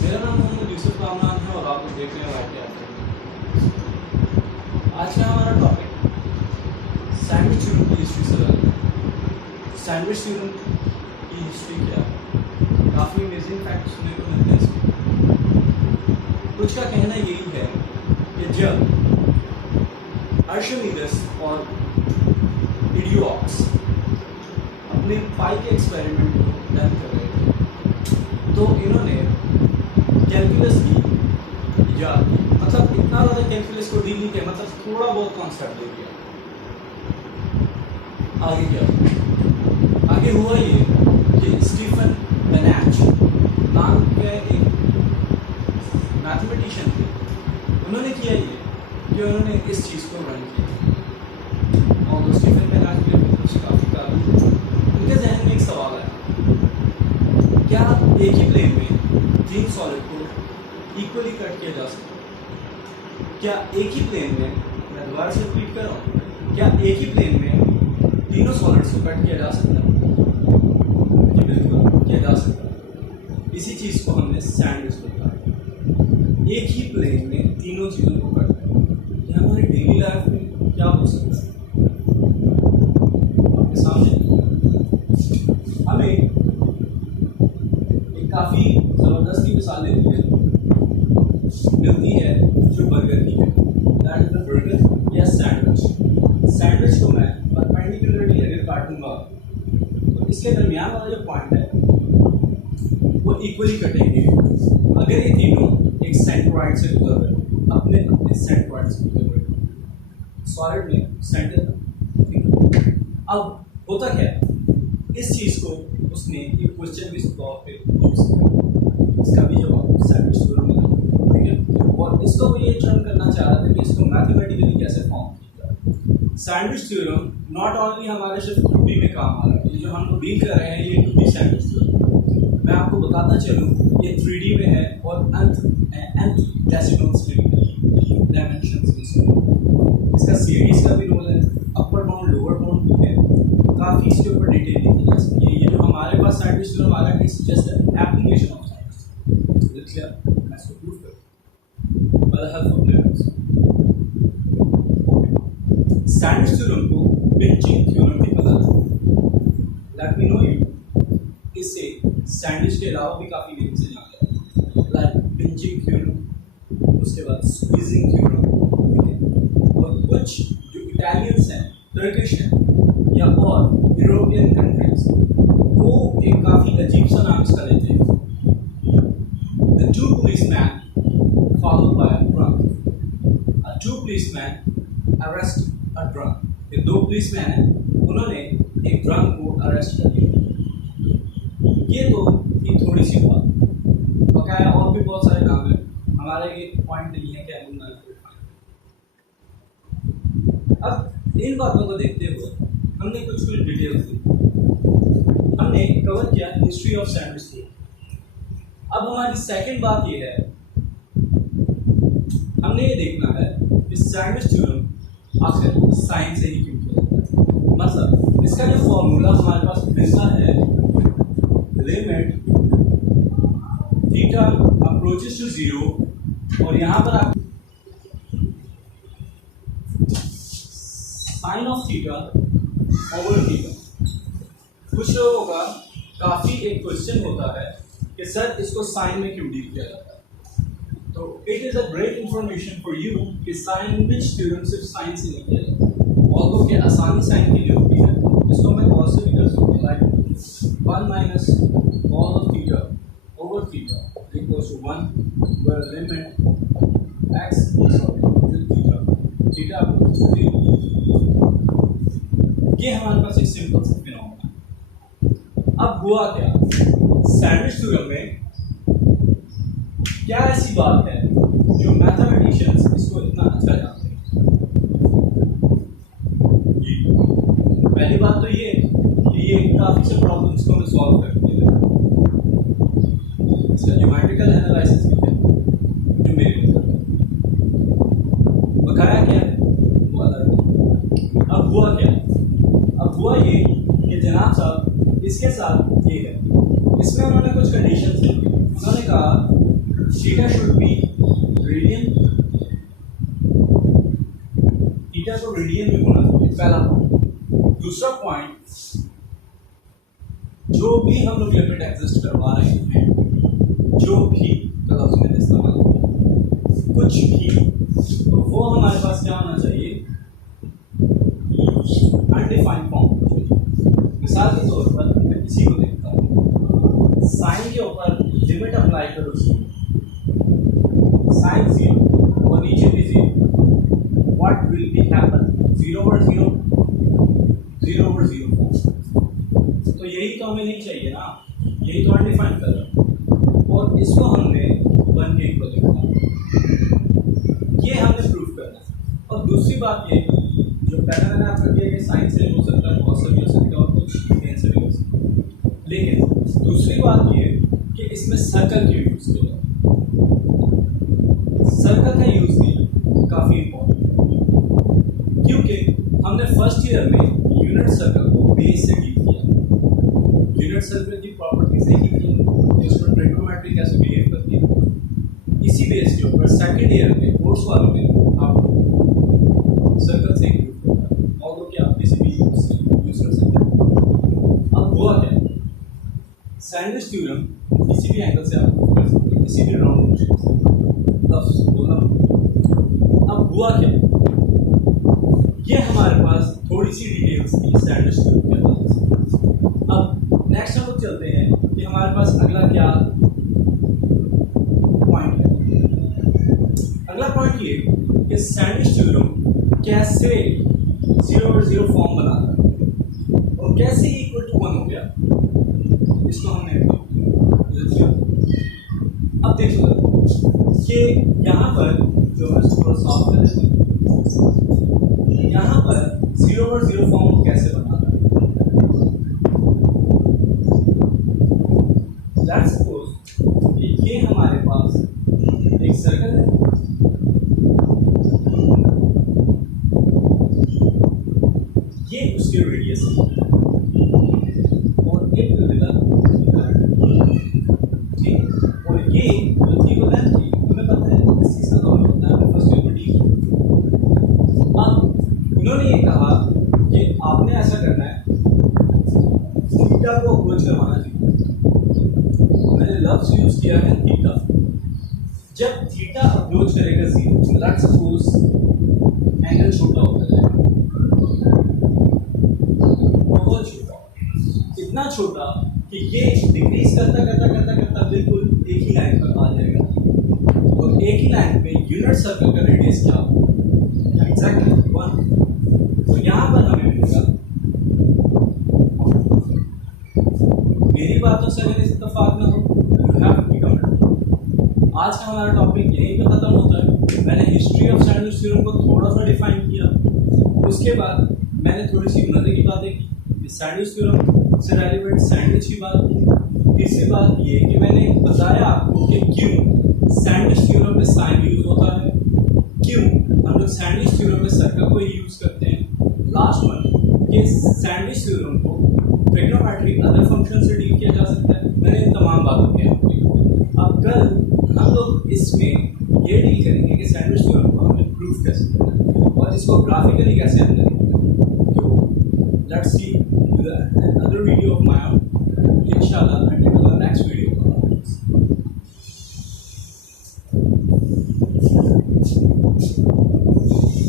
मेरा नाम मोहम्मद यूसुफ रामनाथ है और आप लोग देख रहे हैं वाई के। आज का हमारा टॉपिक सैंडविच थ्योरम की हिस्ट्री से रहेगा। सैंडविच थ्योरम की हिस्ट्री क्या है? काफ़ी अमेजिंग फैक्ट सुनने को मिलते हैं इसमें। कुछ का कहना यही है कि जब आर्शिमीदेस और इडियोक्स अपने पाई के एक्सपेरिमेंट को डन कर रहे थे तो इन्होंने कैलकुलस की इजाद की। मतलब इतना ज़्यादा कैलकुलस को डील नहीं किया, मतलब थोड़ा बहुत कॉन्सेप्ट दे दिया। आगे क्या हुआ? आगे हुआ ये कि स्टीफन बेनेच नाम के एक मैथमेटिशियन थे। उन्होंने किया ये कि उन्होंने इस चीज़ को रन किया और स्टीफन बेनेच के कुछ काफ़ी काबिल थे। उनके जहन में एक सवाल आया, क्या एक ही प्लेन में तीन सॉलिड को इक्वली कट किया जा सकता है? क्या एक ही प्लेन में, मैं दोबारा से रिपीट कर रहा हूँ, क्या एक ही प्लेन में तीनों सॉलिड्स को कट किया जा सकता है? जी बिल्कुल किया जा सकता है। इसी चीज़ को हमने सैंडविच को कहा। एक ही प्लेन में तीनों चीज़ों को कट करना, क्या हमारी डेली लाइफ में क्या हो सकता है? आपके सामने हमें एक काफ़ी ज़बरदस्त की मिसाल मिलती है जो बर्गर की है। दैट इज द बर्गर या सैंडविच। सैंडविच को मैं परपेंडिकुलरली अगर काटूंगा तो इसके दरमियान वाला जो पॉइंट है वो इक्वली कटेंगे अगर ये तीनों एक सेंट्रॉइड से गुजर रहे, अपने अपने सेंट्रॉइड से गुजर रहे, सॉलिड में सेंटर। अब होता क्या है, इस चीज़ को उसने एक क्वेश्चन के तौर पे इसका भी जवाब सैंडविच थ्योरम में, ठीक है। और इसको वो ये टर्न करना चाह रहा था कि इसको मैथमेटिकली कैसे फॉर्म किया जाए। सैंडविच थ्योरम नॉट ओनली हमारे सिर्फ 2D में काम आ रहा है, ये जो हम डील कर रहे हैं ये 2D सैंडविच थ्योरम। मैं आपको बताता चलूँ ये 3D में है और nth डेसिमल्स में डायमेंशंस में इसका सीरीज का भी रोल है, अपर बाउंड लोअर बाउंड भी है, काफ़ी इसके ऊपर डिटेल लिखी जा सकती है। ये जो हमारे पास सैंडविच थ्योरम आ रहा है it's just application of sandwich. देखिए मैं इसको प्रूव करूँ by the help of levels. Sandwich theorem को पिंचिंग थ्योरम भी पता था। लेट मी नो यू, इससे सैंडविच के अलावा भी काफ़ी नेम से जाना जाता है, लाइक पिंचिंग थ्योरम, उसके बाद स्क्वीजिंग थ्योरम, और कुछ जो इटालियंस हैं, टर्किश हैं या और यूरोपियन कंट्रीज वो एक काफ़ी अजीब सा नाम इसका लेते हैं। The two policemen followed by a drunk. A two policemen arrest a drunk. ये दो पुलिसमैन हैं, उन्होंने एक ड्रंक को अरेस्ट कर लिया। ये तो थी थोड़ी सी बात, बकाया और भी बहुत सारे नाम हैं, हमारे ये पॉइंट नहीं है क्या बोलना है। अब इन बातों को देखते हुए हमने कुछ डिटेल्स दी, हमने कवर किया हिस्ट्री ऑफ सैंडविच थ्योरम। अब हमारी सेकंड बात ये है, हमने ये देखना है कि सैंडविच थ्योरम आखिर साइंस से ही क्यों किया जाता है। मतलब इसका जो फॉर्मूला हमारे पास मिलता है, limit theta approaches to zero, और यहाँ पर आप sine of theta over theta. कुछ लोगों का काफ़ी एक क्वेश्चन होता है कि सर इसको साइन में क्यों डील किया जाता है, तो it is a great information for you कि सैंडविच थ्योरम सिर्फ साइन से नहीं किया जाता, ऑल्दो कि आसानी साइन के लिए होती है, इसको मैं कॉस से भी कर सकता हूँ, like 1 minus cos of theta over theta equals to 1 where limit X theta theta. ये हमारे पास एक सिंपल सा फिनोमेना है। अब हुआ क्या, सैंडविच थ्योरम में क्या ऐसी बात है जो मैथमेटिशियंस इसको इतना अच्छा जानते हैं? जी पहली बात तो ये कि ये काफ़ी से प्रॉब्लम्स को हमें सॉल्व करती है। इसका ज्योमेट्रिकल एनालिसिस भी है जो मेरे बकाया क्या है वो अलग है। अब हुआ क्या, अब हुआ ये कि जनाब साहब इसके साथ ये है, इसमें उन्होंने कुछ कंडीशंस दी। उन्होंने कहा theta should be radian, theta को रेडियन में होना चाहिए, पहला पॉइंट। दूसरा पॉइंट, जो भी हम लोग लिमिट एग्जिस्ट करवा रहे हैं, जो भी लफ्ज में इस्तेमाल कुछ भी, तो वो हमारे पास क्या होना चाहिए, अनडिफाइंड फॉर्म। मिसाल के तौर पर मैं किसी को देखता हूँ, साइन के ऊपर लिमिट अप्लाई करो, साइन 0 और नीचे भी 0, व्हाट विल बी हैपन, 0/0, 0/0। तो यही तो हमें नहीं चाहिए ना, यही तो अनडिफाइंड कलर, और इसको हमने 1 के इक्वल लिखा, ये हमने प्रूफ करना है। और दूसरी बात ये, जो पहले मैंने आपको किया कि साइन से हो सकता है, कॉस से भी हो सकता है, और कुछ टेन से भी हो सकता है, लेकिन दूसरी बात ये कि इसमें सर्कल क्यों यूज किया, सर्कल का यूज किया काफी इंपॉर्टेंट, क्योंकि हमने फर्स्ट ईयर में यूनिट सर्कल को बेस से डील किया, यूनिट सर्कल की प्रॉपर्टी से ही की, उसमें ट्रिग्नोमेट्री कैसे बिहेव करती है, इसी बेस के ऊपर सेकंड ईयर में कोर्स वालों में आपको सर्कल से इंक्लूड करना है, और कि आप किसी भी यूज कर सकते हैं। अब हुआ क्या, सैंडविच थ्योरम किसी भी एंगल से आप प्रूव कर सकते हैं, किसी भी राउंड बोला। अब हुआ क्या, ये हमारे पास थोड़ी सी डिटेल्स थी सैंडविच थ्योरम के बारे में। अब नेक्स्ट हम लोग चलते हैं कि हमारे पास अगला क्या पॉइंट है। अगला पॉइंट ये कि सैंडविच थ्योरम कैसे 0/0 फॉर्म बनाता है और कैसे इक्वल टू 1 हो गया, इसको हमने अब देखो कि यहाँ पर जो है थोड़ा सॉल्व कर देते हैं, यहाँ पर 0/0 फॉर्म कैसे बनाता है। लेट्स सपोज ये हमारे पास एक सर्कल है, ये उसके रेडियस है, और एक ठीक, और ये थी को लेंथ थी, हमें पता है इस चीज का सॉल्व करना है फर्स्ट ईयर में डी। अब उन्होंने ये कहा कि आपने ऐसा करना है, थीटा को अप्रोच करवाना चाहिए, मैंने लफ्ज यूज किया है थीटा। जब थीटा अप्रोच करेगा 0, लेट्स सपोज एंगल छोटा होता जाएगा, बहुत छोटा, इतना छोटा कि ये डिक्रीज करता करता करता करता बिल्कुल एक ही लाइन पर आ जाएगा, और एक ही लाइन पे यूनिट सर्कल का रेडियस क्या होगा, एग्जैक्टली 1। तो यहाँ पर हमें मिलेगा, मेरी बातों से अगर इत्तेफाक ना हो, you have to be committed. आज का हमारा टॉपिक यहीं पे खत्म होता है। मैंने हिस्ट्री ऑफ सैंडविच थ्योरम को थोड़ा सा डिफाइन किया, उसके बाद मैंने थोड़ी सी मजे की बातें की, सैंडविच थ्योरम से रेलेवेंट सैंडविच की बात की। तीसरी बात ये कि मैंने बताया आपको कि क्यों सैंडविच थ्योरम में साइन यूज होता है, क्यों हम लोग सैंडविच थ्योरम में सर्कल को यूज करते हैं। लास्ट वन कि सैंडविच थ्योरम को ट्रिग्नोमेट्री अदर फंक्शन से डील किया जा सकता है। मैंने इन तमाम बातों के अब कल हम लोग इसमें ये डील करेंगे कि सैंडविच थ्योरम को हमें प्रूफ कैसे करना है और इसको ग्राफिकली कैसे हल करेंगे। तो let's see another video of my own, inshallah, until the next video.